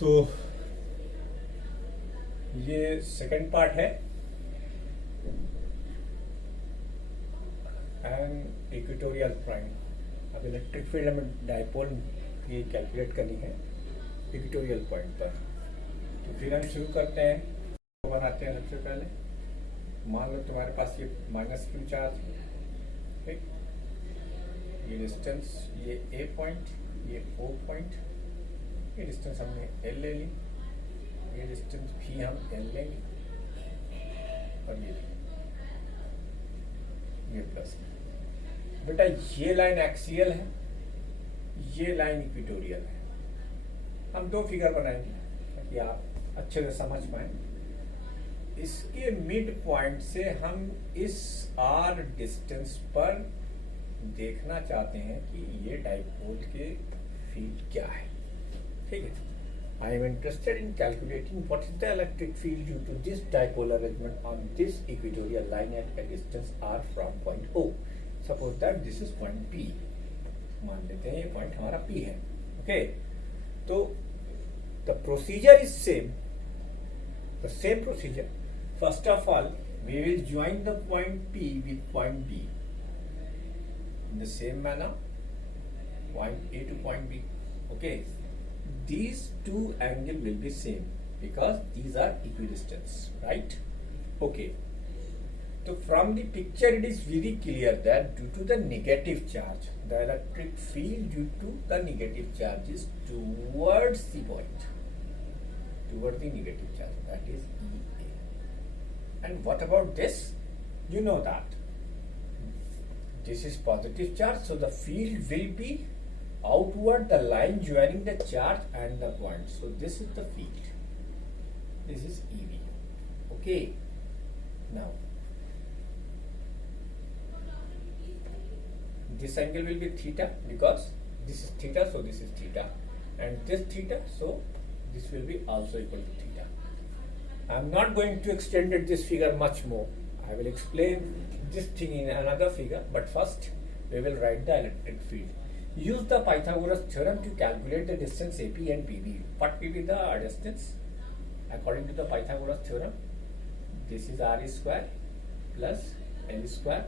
तो ये second part है एंड इक्वेटोरियल पॉइंट। अब इलेक्ट्रिक फील्ड हमें डायपोल की कैलकुलेट करनी है इक्वेटोरियल पॉइंट पर। तो फिर हम शुरू करते हैं, तो बनाते हैं। सबसे पहले मान लो तुम्हारे पास ये माइनस क्यू चार्ज है, ठीक। ये डिस्टेंस, ये ए पॉइंट, ये ओ पॉइंट, ये डिस्टेंस हमने एल ले ली, ये डिस्टेंस भी हम एल लेंगे और ये प्लस। बेटा ये लाइन एक्सियल है, ये लाइन इक्वेटोरियल है। हम दो फिगर बनाएंगे ताकि आप अच्छे से समझ पाए। इसके मिड पॉइंट से हम इस आर डिस्टेंस पर देखना चाहते हैं कि ये डाइपोल के फील्ड क्या है, ठीक है। I am interested in calculating what is the electric field due to this dipole arrangement on this equatorial line at a distance r from point O. Suppose that this is point P. मान लेते हैं ये point हमारा P है, okay? तो the procedure is same, the same procedure. First of all, we will join the point P with point B in the same manner, point A to point B, okay? These two angles will be same because these are equidistant, right? Okay. So from the picture it is very clear that due to the negative charge, the electric field due to the negative charge is towards the point, towards the negative charge, that is EA. And what about this? You know that this is positive charge, so the field will be outward the line joining the charge and the point. So this is the field. This is EB. Okay. Now this angle will be theta because this is theta, so this is theta, and this theta, so this will be also equal to theta. I am not going to extend this figure much more. I will explain this thing in another figure, but first we will write the electric field. Use the Pythagoras theorem to calculate the distance AP and PB. What will be the distance? According to the Pythagoras theorem, this is r square plus l square.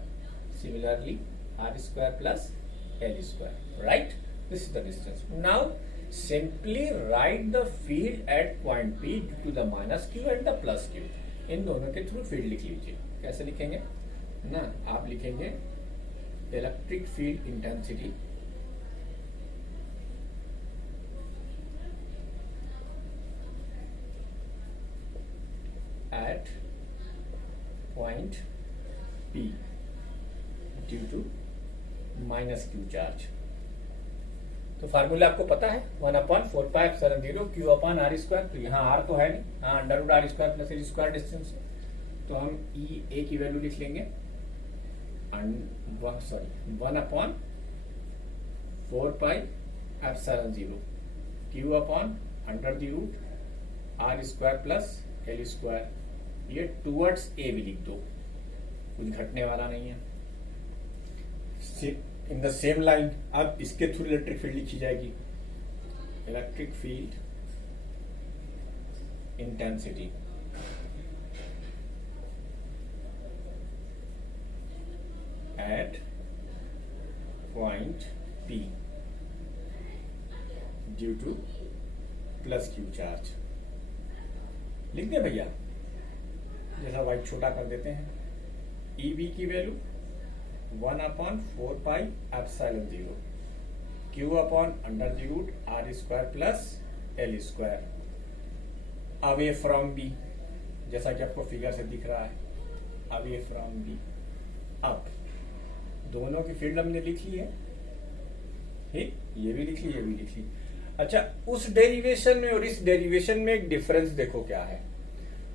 Similarly, r square plus l square. Right? This is the distance. Now, simply write the field at point P due to the minus q and the plus q. इन दोनों के through field लिख लीजिए। कैसे लिखेंगे ना? आप लिखेंगे electric field intensity at point P due to minus q charge. तो फार्मूला आपको पता है 1/4πε0 q अपॉन आर स्क्वायर। तो यहाँ आर तो है नहीं, हाँ under root R square plus L square distance है, तो हम ई ए की वैल्यू लिख लेंगे 1/4πε0 q upon under the root R square plus L square. ये टूवर्ड्स ए भी लिख दो, कुछ घटने वाला नहीं है। इन द सेम लाइन अब इसके थ्रू इलेक्ट्रिक फील्ड लिखी जाएगी, electric field intensity at point P due to plus Q charge. लिख दे भैया, जैसा वाइट छोटा कर देते हैं। ई बी की value 1/4πε0 q upon under the root R square plus L square away from B, जैसा कि आपको फिगर से दिख रहा है, अवे फ्रॉम बी। अब दोनों की फील्ड हमने लिख ली है, ठीक, ये भी लिख ली, ये भी लिख ली। अच्छा, उस डेरिवेशन में और इस डेरिवेशन में एक डिफरेंस देखो क्या है।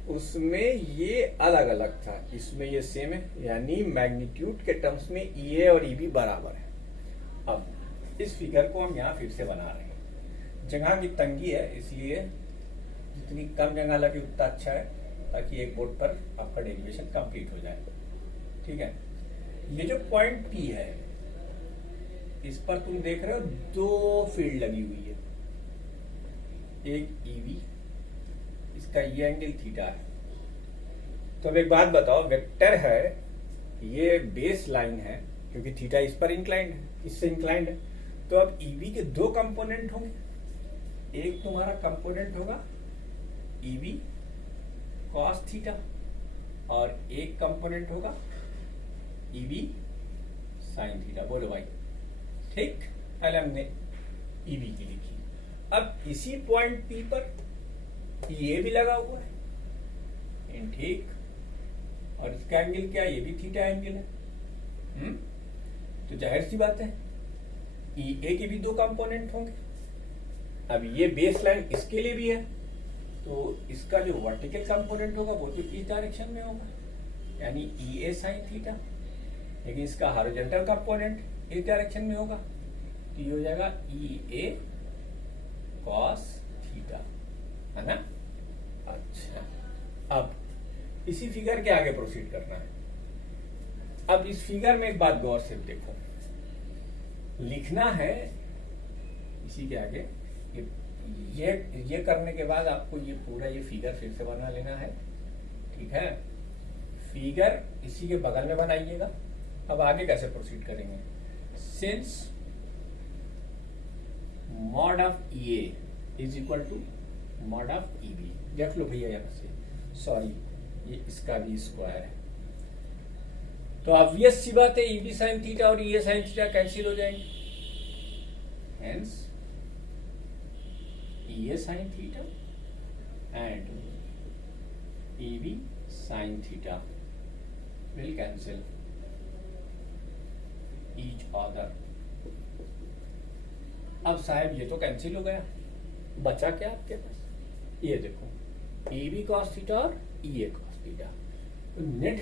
उसमें ये अलग अलग था, इसमें ये सेम है, यानी मैग्नीट्यूड के टर्म्स में EA और EB बराबर है। अब इस फिगर को हम यहाँ फिर से बना रहे हैं। जगह की तंगी है, इसलिए जितनी कम जगह लगे उतना अच्छा है, ताकि एक बोर्ड पर आपका डेरिवेशन कंप्लीट हो जाए, ठीक है। ये जो पॉइंट P है, इस पर तुम देख रहे हो दो फील्ड लगी हुई है, एक ईवी, इसका ये एंगल थीटा है। तो अब एक बात बताओ, वेक्टर है, ये बेस लाइन है क्योंकि थीटा इस पर इंक्लाइंड है, इससे इंक्लाइंड है। तो अब ईवी के दो कंपोनेंट होंगे, एक तुम्हारा कंपोनेंट होगा ईवी कॉस थीटा और एक कंपोनेंट होगा ईवी साइन थीटा। बोलो भाई, ठीक। पहले हमने ईवी की लिखी। अब इसी पॉइंट पी पर ये भी लगा हुआ है, ठीक। और इसका एंगल क्या है? ये भी थीटा एंगल है। तो जाहिर सी बात है ई ए के भी दो कंपोनेंट होंगे। अब ये बेस लाइन इसके लिए भी है, तो इसका जो वर्टिकल कंपोनेंट होगा वो तो इस डायरेक्शन में होगा, यानी ई ए साइन थीटा। लेकिन इसका हॉरिजॉन्टल कंपोनेंट इस डायरेक्शन में होगा, तो ये हो जाएगा ई ए कॉस थीटा, है ना। अच्छा, अब इसी फिगर के आगे प्रोसीड करना है। अब इस फिगर में एक बात गौर से देखो, लिखना है इसी के आगे। ये करने के बाद आपको ये पूरा ये फिगर फिर से बना लेना है, ठीक है। फिगर इसी के बगल में बनाइएगा। अब आगे कैसे प्रोसीड करेंगे? Since mod of E A is equal to mod of E B. देख लो भैया यहाँ से, सॉरी ये इसका भी स्क्वायर है, तो ऑब्वियस सी बात है ई बी साइन थीटा और E A sine theta cancel हो जाएंगे। Hence E A sine theta and E B sine theta will cancel each other। अब साहब ये तो कैंसिल हो गया, बचा क्या आपके पास? ये देखो, ए बी कॉस थीटा और ई ए कॉस थीटा। तो net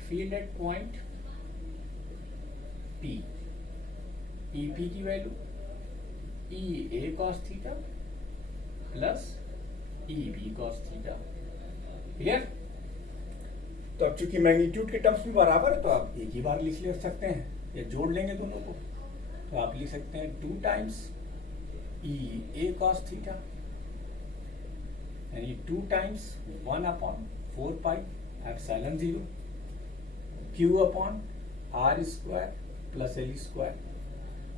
field at point P, E P की value E A cos theta plus E B cos theta. Clear? तो अब चूंकि मैग्नीट्यूड के टर्म्स में बराबर है, तो आप एक ही बार लिख ले सकते हैं, या जोड़ लेंगे दोनों को। तो आप लिख सकते हैं 2 times E A cos theta, यानी 2 times 1/4 pi epsilon 0 Q upon R square plus L square.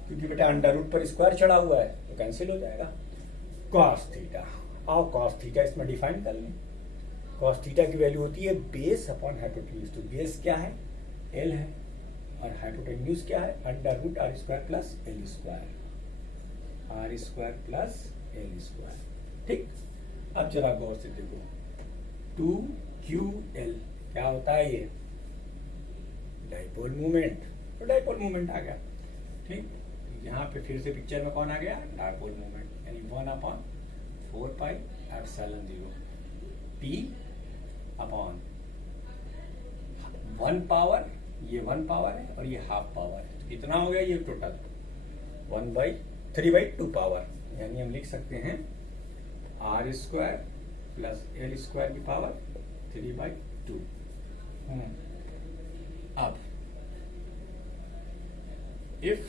क्योंकि बेटा अंडर रूट पर स्क्वायर चढ़ा हुआ है तो कैंसिल हो जाएगा। कॉस थीटा, और कॉस थीटा इसमें डिफाइन कर लें। कॉस थीटा की वैल्यू होती है बेस अपॉन हाइपोटेन्यूज। तो बेस क्या है? एल है, और हाइपोटेन्यूज क्या है? Under root R square plus L square, R square plus L square. ठीक, अब जरा गौर से देखो, 2QL क्या होता है? ये डाइपोल मूवमेंट, तो डाइपोल मूवमेंट आ गया। ठीक, यहाँ पे फिर से पिक्चर में कौन आ गया? डाइपोल मूवमेंट, यानी 1/4 pi epsilon 0 P upon 1 power, ये 1 पावर है और ये हाफ पावर है। तो कितना हो गया ये टोटल? 1/3/2 पावर, यानी हम लिख सकते हैं R square plus L square की पावर 3/2। अब इफ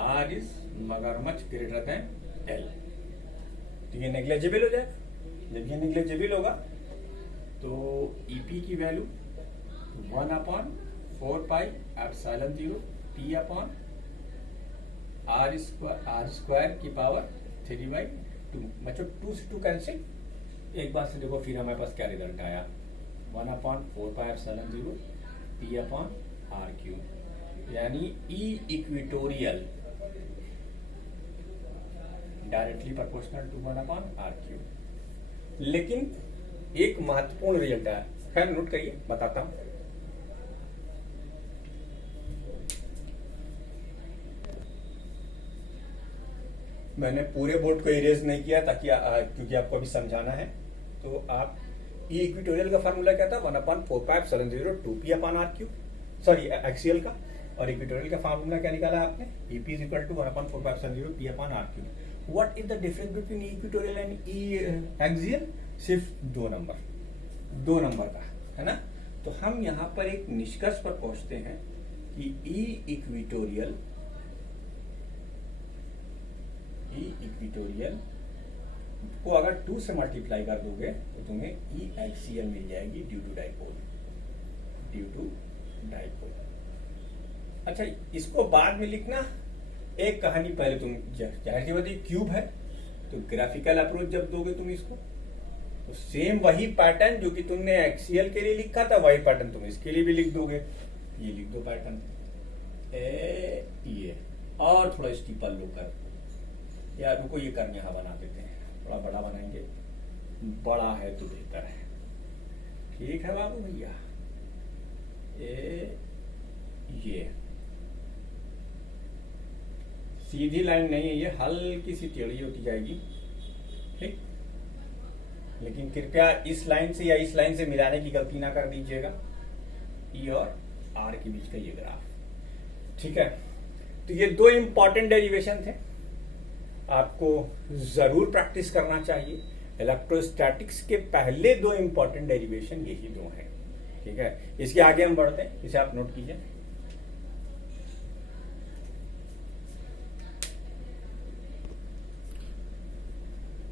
आर इज मगरमच्छ ग्रेटर देन एल, तो ये नेग्लेजिबल हो जाएगा। जब ये नेग्लेजिबल होगा तो ईपी की value 1/4 pi epsilon 0 P upon R square की पावर 3/2। बच्चों 2 से 2 कैंसिल। एक बार से देखो फिर हमारे पास क्या रिजल्ट आया? 1/4 pi epsilon 0 P upon R cube, यानी E equatorial directly proportional to 1/r cube. लेकिन एक महत्वपूर्ण रिजल्ट है, खैर नोट करिए, बताता हूं। मैंने पूरे बोर्ड को इरेज नहीं किया ताकि क्योंकि आपको अभी समझाना है। तो आप ई इक्विटोरियल का फार्मूला क्या था? 1/4 pi epsilon 0 2p upon R cube, sorry axial का। और इक्विटोरियल का फार्मूला क्या निकाला आपने? EP is equal to 1/4 pi epsilon 0 p upon R cube. What is the difference between equatorial and the axial? सिर्फ 2 नंबर का, है ना। तो हम यहाँ पर एक निष्कर्ष पर पहुंचते हैं कि ई इक्विटोरियल ई इक्विटोरियल को अगर 2 से मल्टीप्लाई कर दोगे तो तुम्हें ई एक्सियल मिल जाएगी ड्यू टू डाइपोल। अच्छा, इसको बाद में लिखना। एक कहानी पहले तुम, जाहिर सी बात है क्यूब है तो ग्राफिकल अप्रोच जब दोगे तुम इसको तो सेम वही पैटर्न जो कि तुमने एक्सियल के लिए लिखा था वही पैटर्न तुम इसके लिए भी लिख दोगे। ये लिख दो पैटर्न ये, और थोड़ा स्टीपल लो कर यार, रुको ये करने यहाँ बना देते हैं, थोड़ा बड़ा बनाएंगे, बड़ा है तो बेहतर है। ठीक है बाबू भैया, ये सीधी लाइन नहीं है, ये हल्की सी टेढ़ी होती जाएगी। ठीक, लेकिन कृपया इस लाइन से या इस लाइन से मिलाने की गलती ना कर दीजिएगा, ई और आर के बीच का ये ग्राफ। ठीक है, तो ये 2 इंपॉर्टेंट डेरिवेशन थे, आपको जरूर प्रैक्टिस करना चाहिए। इलेक्ट्रोस्टैटिक्स के पहले 2 इंपॉर्टेंट डेरिवेशन यही 2 हैं। ठीक है, इसके आगे हम बढ़ते हैं, इसे आप नोट कीजिए।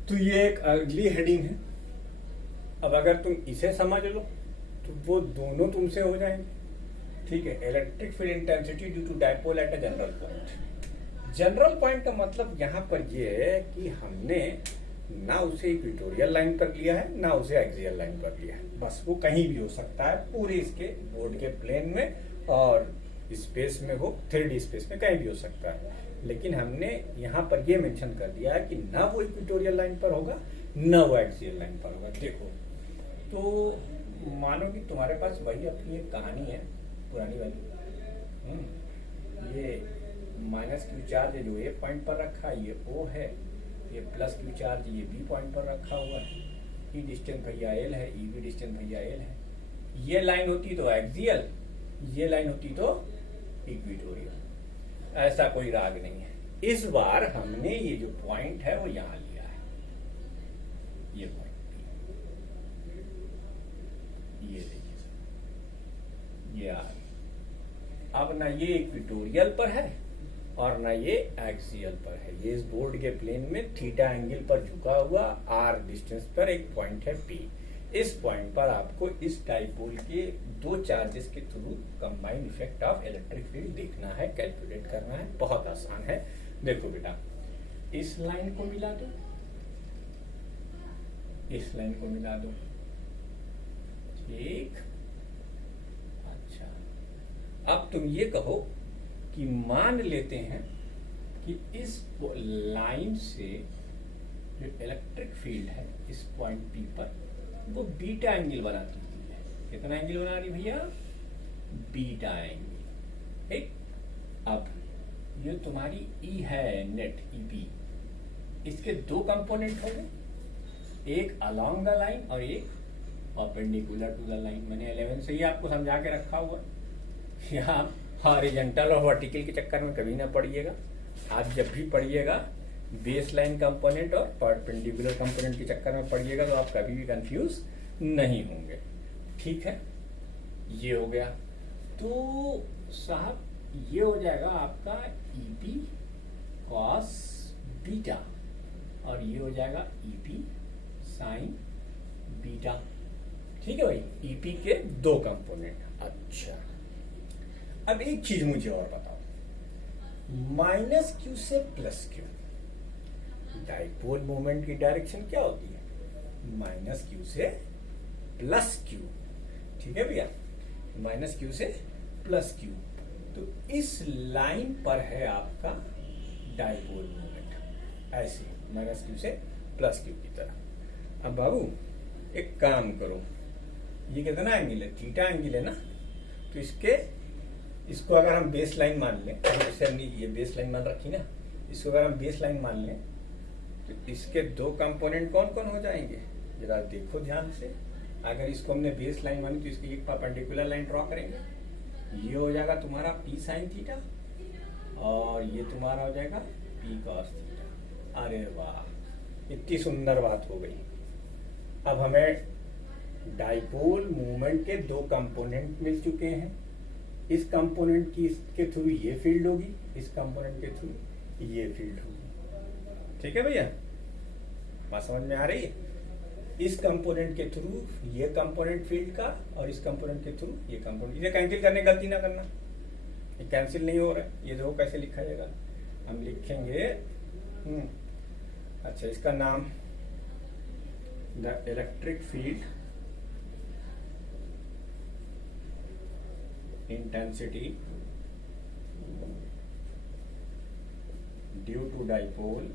तो ये एक अगली हेडिंग है। अब अगर तुम इसे समझ लो तो वो दोनों तुमसे हो जाएंगे। ठीक है, electric field intensity due to dipole at a general point. General point का मतलब यहां पर ये है कि हमने ना उसे इक्वेटोरियल लाइन पर लिया है ना उसे एक्सियल लाइन पर लिया है, बस वो कहीं भी हो सकता है पूरे इसके बोर्ड के प्लेन में और स्पेस में हो, 3D स्पेस में कहीं भी हो सकता है। लेकिन हमने यहाँ पर ये मेंशन कर दिया है कि ना वो इक्वेटोरियल लाइन पर होगा ना वो एक्सियल लाइन पर होगा। देखो, तो मानो कि तुम्हारे पास वही अपनी एक कहानी है पुरानी वाली। ये माइनस क्यू चार्ज जो ए पॉइंट पर रखा है ये ओ है, ये प्लस क्यू चार्ज ये बी पॉइंट पर रखा हुआ है, ई डिस्टेंस भैया एल है, ई बी डिस्टेंस भैया एल है। ये लाइन होती तो एक्सियल, ये लाइन होती तो इक्वेटोरियल। ऐसा कोई राग नहीं है। इस बार हमने ये जो पॉइंट है वो यहां लिया है, ये पॉइंट, ये देखिए, ये आ अब ना ये इक्वेटोरियल पर है और ना ये एक्सियल पर है, ये इस बोर्ड के प्लेन में थीटा एंगल पर झुका हुआ आर डिस्टेंस पर एक पॉइंट है पी। इस पॉइंट पर आपको इस डाइपोल के 2 चार्जेस के through combined effect of electric field देखना है, कैलकुलेट करना है। बहुत आसान है। देखो बेटा, इस लाइन को मिला दो, इस लाइन को मिला दो। ठीक, अच्छा, अब तुम ये कहो कि मान लेते हैं कि इस लाइन से जो इलेक्ट्रिक फील्ड है इस पॉइंट पी पर वो बीटा एंगल बनाती है। कितना एंगल बना रही भैया? Beta angle. ठीक, अब ये तुम्हारी ई है नेट ई बी, इसके 2 कंपोनेंट होंगे, एक अलोंग द लाइन और एक परपेंडिकुलर टू द लाइन। मैंने 11 से ही आपको समझा के रखा हुआ। यहाँ हॉरिजॉन्टल और वर्टिकल के चक्कर में कभी ना पड़िएगा। आप जब भी पढ़िएगा बेस लाइन कंपोनेंट और परपेंडिकुलर कंपोनेंट के चक्कर में पढ़िएगा तो आप कभी भी कंफ्यूज नहीं होंगे। ठीक है, ये हो गया। तो साहब ये हो जाएगा आपका ईपी कॉस बीटा और ये हो जाएगा ईपी साइन बीटा। ठीक है भाई, ईपी के 2 कंपोनेंट। अच्छा, अब एक चीज मुझे और बताओ, माइनस क्यू से प्लस क्यू डाइपोल मोमेंट की डायरेक्शन क्या होती है? माइनस क्यू से प्लस क्यू। ठीक है भैया, माइनस क्यू से प्लस क्यू। तो इस लाइन पर है आपका डाइपोल मोमेंट, ऐसे माइनस क्यू से प्लस क्यू की तरह। अब बाबू एक काम करो, ये कितना एंगल है? थीटा एंगल है ना, तो इसको अगर हम बेस लाइन मान लें, जैसे हमने ये बेस लाइन मान रखी ना, इसको अगर हम बेस लाइन मान लें तो इसके 2 कंपोनेंट कौन कौन हो जाएंगे? जरा देखो ध्यान से। अगर इसको हमने बेस लाइन मानी तो इसकी एक परपेंडिकुलर लाइन ड्रॉ करेंगे, ये हो जाएगा तुम्हारा पी साइन थीटा और ये तुम्हारा हो जाएगा पी कॉस थीटा। अरे वाह, इतनी सुंदर बात हो गई। अब हमें डाइपोल मूवमेंट के 2 कंपोनेंट मिल चुके हैं। इस कंपोनेंट की के थ्रू ये फील्ड होगी, इस कंपोनेंट के थ्रू ये फील्ड होगी। ठीक है भैया, बात समझ में आ रही है? इस कंपोनेंट के थ्रू ये कंपोनेंट फील्ड का और इस कंपोनेंट के थ्रू ये कंपोनेंट, इसे कैंसिल करने गलती ना करना, ये कैंसिल नहीं हो रहा है। ये देखो कैसे लिखा जाएगा, हम लिखेंगे अच्छा इसका नाम the electric field intensity due to dipole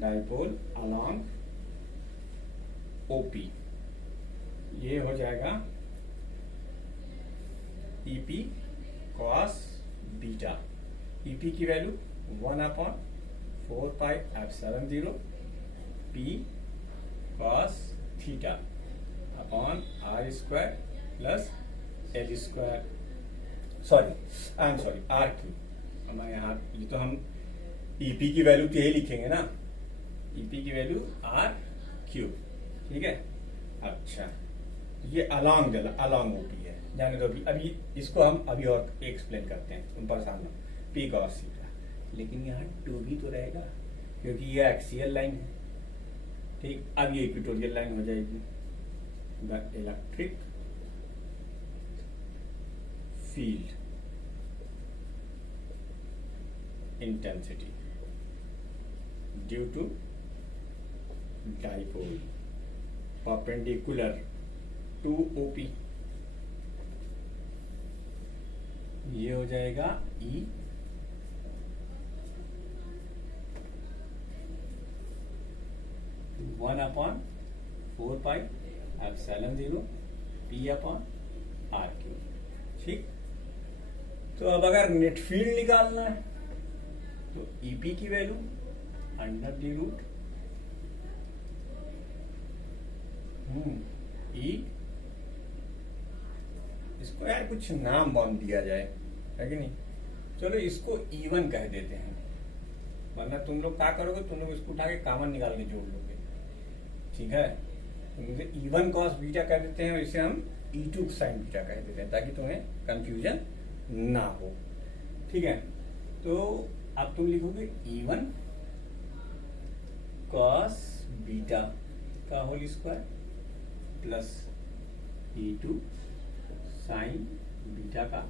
dipole along OP, ये हो जाएगा EP cos बीटा। EP की value 1/4πε0 P cos theta upon R square plus L square, I am sorry R cube. हमारे यहाँ ये तो हम EP की वैल्यू तो यही लिखेंगे ना, EP की वैल्यू R क्यूब, ठीक है। अच्छा ये अलॉन्ग OP है, जाने दो अभी इसको हम अभी और एक्सप्लेन करते हैं, तुम परेशान हो। P cos थीटा, लेकिन यहाँ 2B तो रहेगा क्योंकि ये एक्सियल लाइन है, ठीक। अब ये इक्वेटोरियल लाइन हो जाएगी। The electric field intensity due to dipole perpendicular to OP, ये हो जाएगा E 1/4πε0 P/R3, ठीक। तो अब अगर नेट फील्ड निकालना है तो EP की value under the root E, इसको यार कुछ नाम बांध दिया जाए, है कि नहीं? चलो इसको E1 कह देते हैं, वरना तुम लोग क्या करोगे, तुम लोग इसको उठा के कॉमन निकाल के जोड़ लोगे, ठीक है। तो मुझे E1 cos बीटा कह देते हैं और इसे हम E2 sin बीटा कह देते हैं ताकि तुम्हें कंफ्यूजन ना हो, ठीक है। तो अब तुम लिखोगे E1 cos बीटा का whole square plus E2 sin beta का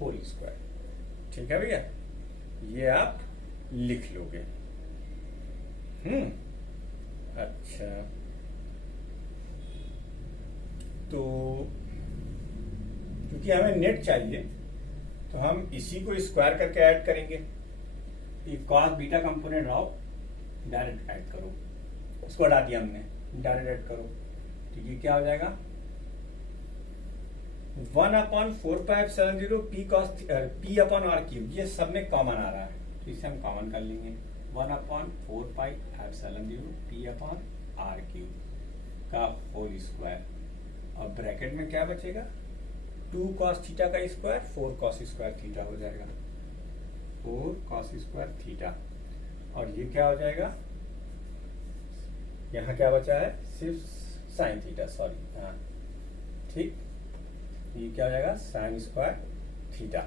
होल स्क्वायर, ठीक है भैया। ये आप लिख लोगे। अच्छा तो क्योंकि हमें नेट चाहिए तो हम इसी को स्क्वायर करके ऐड करेंगे। ये cos बीटा कंपोनेंट आओ डायरेक्ट ऐड करो, उसको हटा दिया हमने, डायरेक्ट ऐड करो, ठीक है। क्या हो जाएगा 1/4πε0 P/R3, ये सब में कॉमन आ रहा है तो इसे हम कॉमन कर लेंगे। 1/4πε0 P/R3 का होल स्क्वायर, और ब्रैकेट में क्या बचेगा 2 cos थीटा का स्क्वायर 4 cos स्क्वायर थीटा हो जाएगा, 4 cos स्क्वायर थीटा। और ये क्या हो जाएगा, यहाँ क्या बचा है सिर्फ साइन थीटा, सॉरी, हाँ ठीक। ये क्या हो जाएगा साइन स्क्वायर थीटा।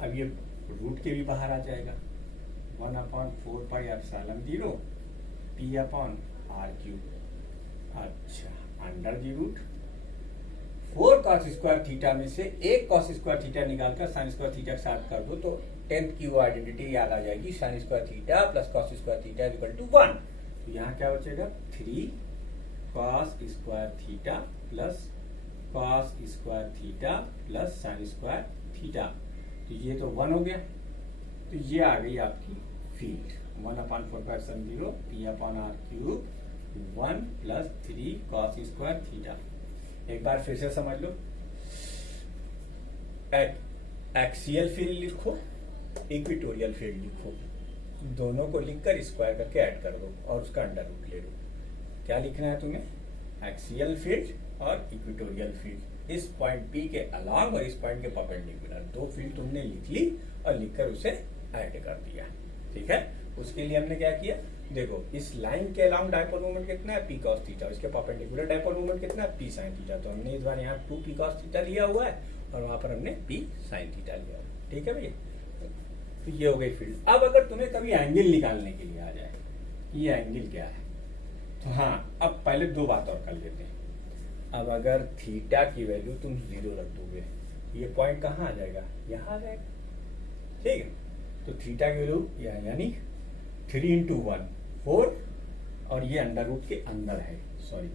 अब ये रूट के भी बाहर आ जाएगा, 1/4πε0 P/R3। अच्छा under the root 4 cos square theta में से एक cos स्क्वायर थीटा निकालकर साइन स्क्वायर थीटा के साथ कर दो तो 10th की वो आइडेंटिटी याद आ जाएगी, sine square theta plus cos square theta equal to 1। तो यहाँ क्या बचेगा 3 cos square theta plus cos square theta plus sine square theta, तो ये तो 1 हो गया। तो ये आ गई आपकी field 1/4πε0 P/R3 1 plus 3 cos square theta. एक बार फिर से समझ लो, एक्सियल फील्ड लिखो, इक्वेटोरियल फील्ड लिखो, दोनों को लिखकर स्क्वायर करके ऐड कर दो और उसका अंडर रूट ले लो। क्या लिखना है तुम्हें, एक्सियल फील्ड और इक्वेटोरियल फील्ड, इस पॉइंट P के अलॉन्ग और इस पॉइंट के परपेंडिकुलर, दो फील्ड तुमने लिख ली और लिखकर उसे ऐड कर दिया, ठीक है। उसके लिए हमने क्या किया, देखो इस लाइन के अलॉन्ग डायपोल मोमेंट कितना है P cos थीटा, इसके परपेंडिकुलर डायपोल मोमेंट कितना है P sin थीटा। तो हमने इस बार यहाँ 2 P cos थीटा लिया हुआ है और वहां पर हमने पी साइन थीटा लिया। ठीक है भैया, तो ये हो गई फील्ड। अब अगर तुम्हें कभी एंगल निकालने के लिए आ जाए, ये एंगल क्या है, तो हाँ, अब पहले दो बात और कर लेते हैं। अब अगर थीटा की वैल्यू तुम 0 रख दोगे, ये पॉइंट कहाँ आ जाएगा, यहाँ आ जाएगा। ठीक है, तो थीटा की वैल्यू यानी 3 × 1 4, और ये अंडर रूट के अंदर है, सॉरी